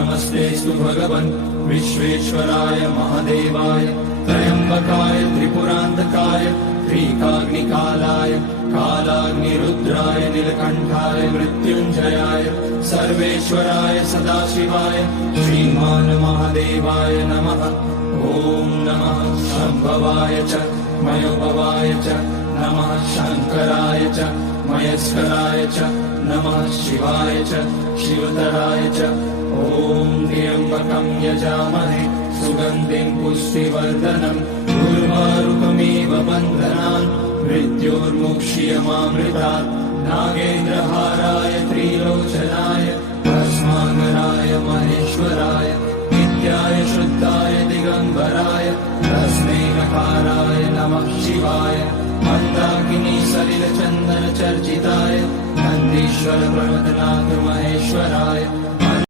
नमस्तेऽस्तु भगवन् विश्वेश्वराय महादेवाय त्र्यम्बकाय त्रिपुरान्तकाय त्रिकाग्निकालाय कालाग्निरुद्राय नीलकण्ठाय मृत्युञ्जयाय सर्वेश्वराय सदाशिवाय श्रीमान् महादेवाय नमः। ॐ नमः शम्भवाय च मयोभवाय च नमः शङ्कराय च मयस्कराय च नमः शिवाय च शिवतराय च। ॐ त्र्यम्बकं यजामहे सुगन्धिं पुष्टिवर्धनम् उर्वारुकमिव बन्धनान् मृत्योर्मुक्ष्यमामृतात्। नागेन्द्रहाराय त्रिलोचनाय भस्माङ्गराय महेश्वराय नित्याय शुद्धाय दिगम्बराय तस्मै नकाराय नमः शिवाय। मन्दाकिनी सलिलचन्दन चर्चिताय नन्दीश्वर प्रमथनाथ महेश्वराय